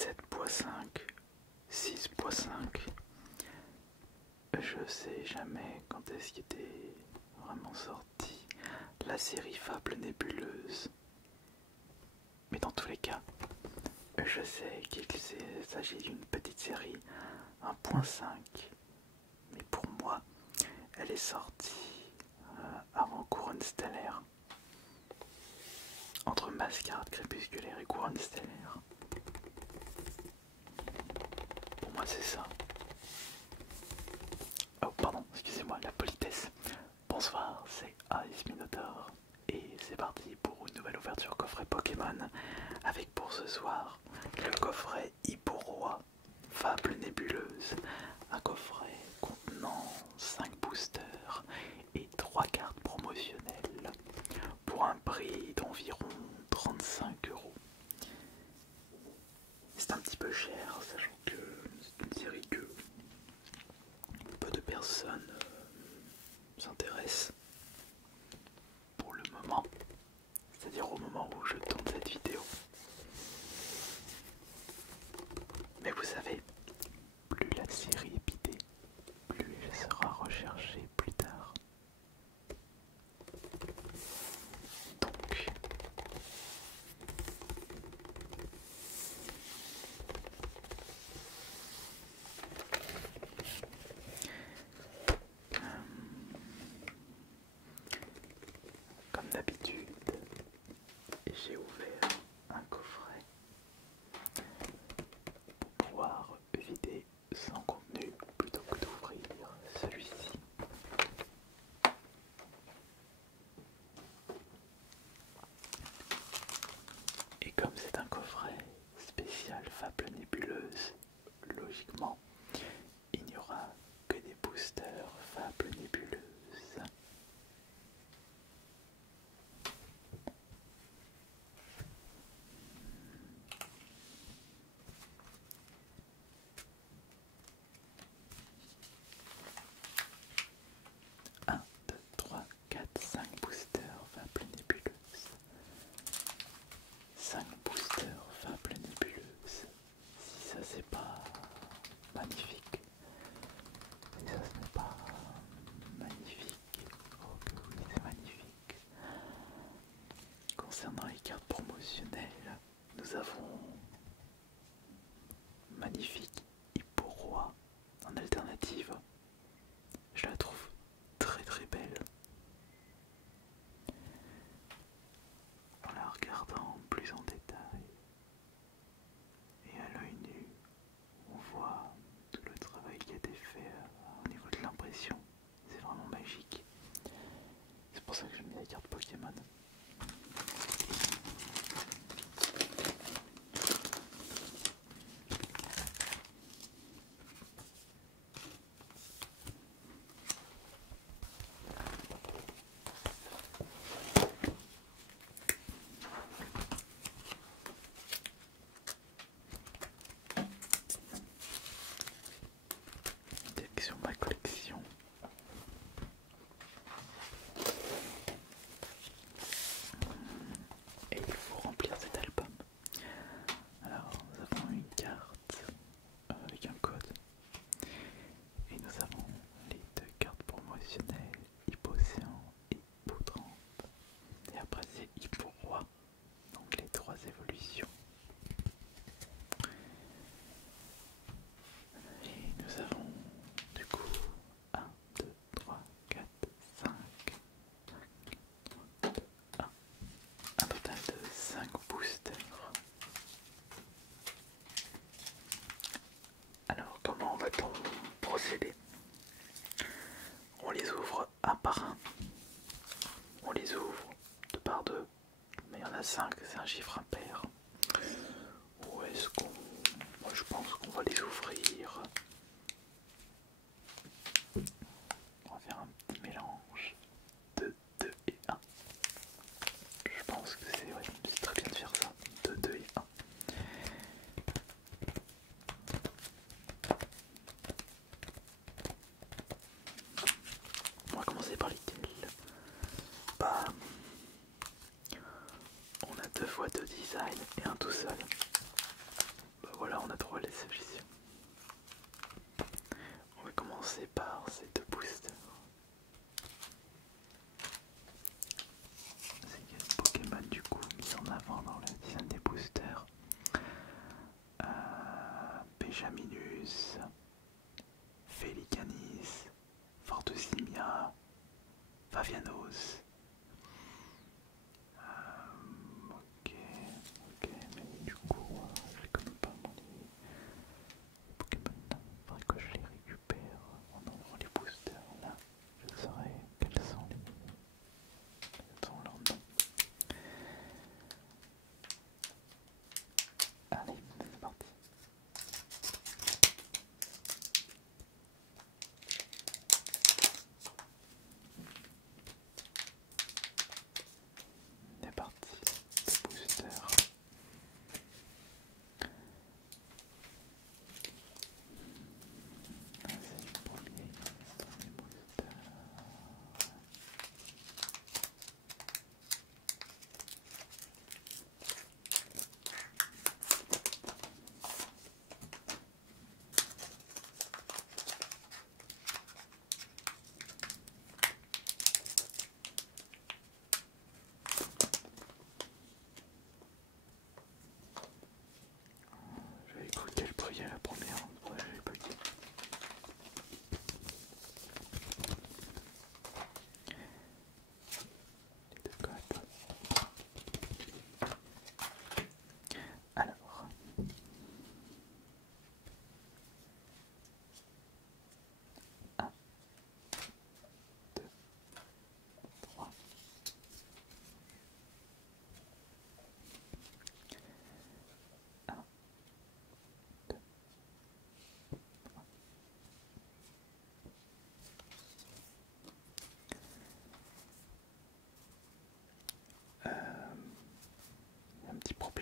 7.5, 6.5. Je sais jamais quand est-ce qu'il était vraiment sorti la série Fable Nébuleuse. Mais dans tous les cas, je sais qu'il s'agit d'une petite série 1.5. Mais pour moi, elle est sortie avant Couronne Stellaire. Entre Mascarade Crépusculaire et Couronne Stellaire. Pour moi, c'est ça. Oh, pardon, excusez-moi, la politesse. Bonsoir, c'est Ice Minotaur. Et c'est parti pour une nouvelle ouverture coffret Pokémon. Avec pour ce soir le coffret Hipporoi Fable Nébuleuse. Un coffret contenant 5 boosters et 3 cartes promotionnelles pour un prix d'environ 35 €. C'est un petit peu cher, sachant que c'est une série que peu de personnes s'intéressent pour le moment, c'est-à-dire au moment où je tourne cette vidéo. Mais vous savez, plus la série est bidée, plus elle sera recherchée plus tard. Donc, comme d'habitude, j'ai ouvert un coffret pour pouvoir vider son contenu plutôt que d'ouvrir celui-ci. Et comme c'est un coffret spécial Fable Nébuleuse, logiquement, il n'y aura que des boosters Fable Nébuleuse. Un, 2, 3, 4, 5 boosters Fable Nébuleuse. 5 boosters Fable Nébuleuse. Si ça c'est pas magnifique, si ça ce n'est pas magnifique, oh que oui c'est magnifique. Concernant les cartes promotionnelles, nous avons magnifique Hipporoi en alternative. Je la trouve très très belle. En la regardant plus en détail et à l'œil nu, on voit tout le travail qui a été fait au niveau de l'impression. C'est vraiment magique. C'est pour ça que j'aime bien les cartes Pokémon. Direction ma collection. Et il faut remplir cet album. Alors nous avons une carte avec un code. Et nous avons les 2 cartes promotionnelles, Hippocéan et Hippotrampe. Et après c'est Hipporoi, donc les 3 évolutions. Et nous avons du coup 1, 2, 3, 4, 5, 1, un total de 5 boosters. Alors comment va-t-on procéder? On les ouvre un par un. On les ouvre 2 par 2. Mais il y en a 5, c'est un chiffre impair. Ou est-ce qu'on... Moi je pense qu'on va les ouvrir. On va faire un petit mélange de 2 et 1. Je pense que c'est très bien de faire ça. 2, 2 et 1. On va commencer par lesquels. Bah, on a 2 fois 2 designs et un tout seul. Bah voilà,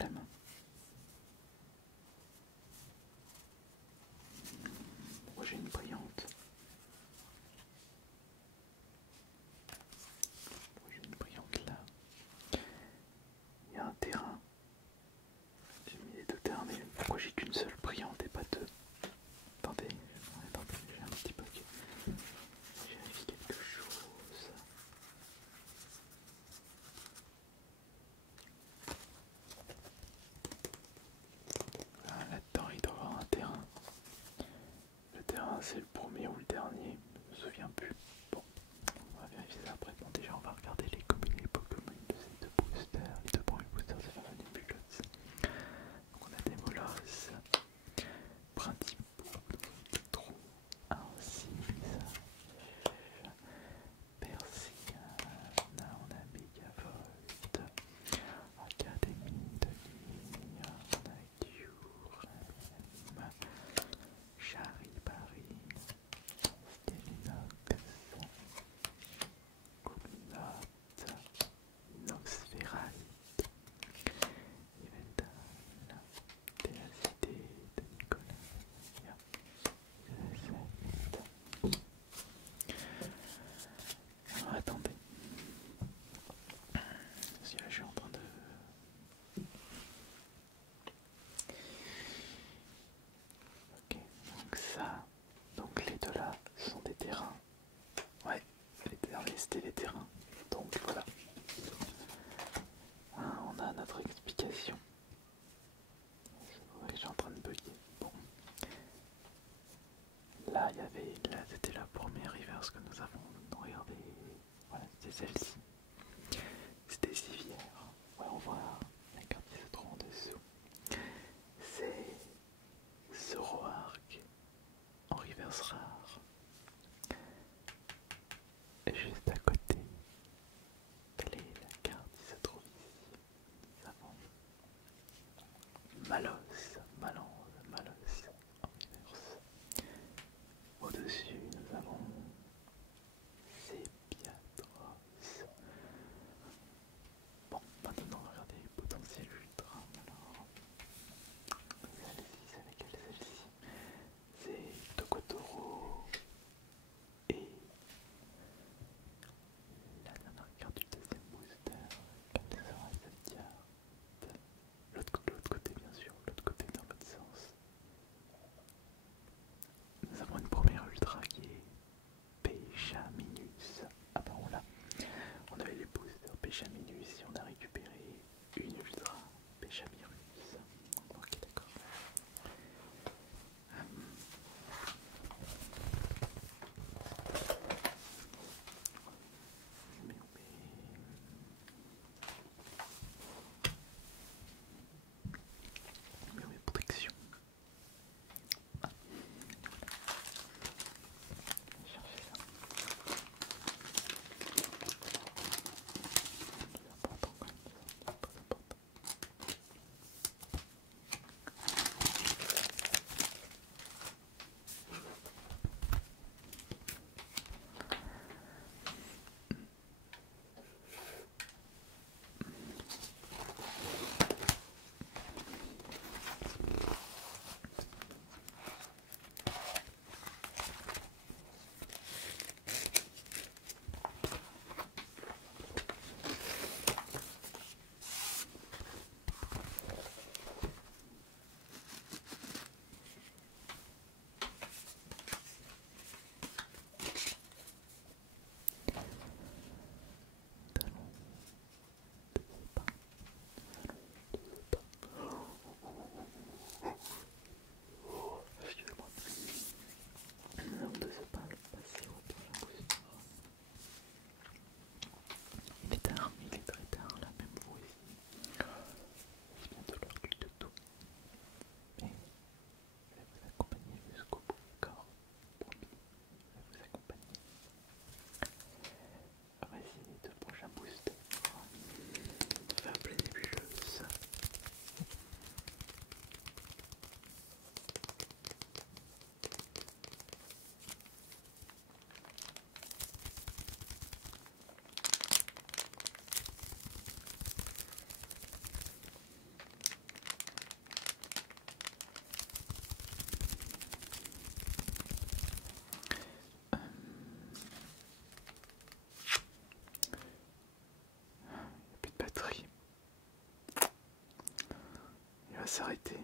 crème. Moi j'ai une brillante. Moi j'ai une brillante là. Il y a un terrain. J'ai mis les deux terrains, mais pourquoi j'ai qu'une seule brillante et pas deux? Attendez, j'ai un petit bug. J'ai vérifié quelque chose. Ah, là-dedans, il doit y avoir un terrain. Le terrain, c'est le premier ou le dernier, je me souviens plus. Bon, on va vérifier ça après. Bon, déjà, on va regarder les combinés Pokémon de ces deux boosters. Les deux premiers boosters, c'est la nébuleuse. Donc, on a des molosses, principaux, trou, ainsi, Persiane, on a Megavolt, Académie de Lire, on a Kyurem, Charibari, Stelinox, Coolnote, Noxferite, Yveltal, Téacité de Nicolas, attendez, parce que là je suis en train de... Ok, donc ça, donc les deux là sont des terrains. Ouais, les derniers c'était les terrains. Donc voilà. Ah, on a notre explication. Ouais, je suis en train de bugger. Bon. Là, il y avait, là c'était la première reverse que nous avons regardé. Voilà, c'était celle-ci. C'était Civière. Ouais, on voit la carte qui se trouve en dessous. C'est Zoroark en reverse rare. Et juste à côté, quelle est la carte qui se trouve ici? Nous avons Malos, Malos en reverse. Au-dessus, nous avons Sepiatros. Bon, maintenant, regardez les potentiels ultra. Alors, celle-ci, c'est laquelle celle-ci? C'est Tokotoro et la dernière carte du deuxième booster. Quelle sera cette carte? L'autre côté, bien sûr, l'autre côté s'arrêter.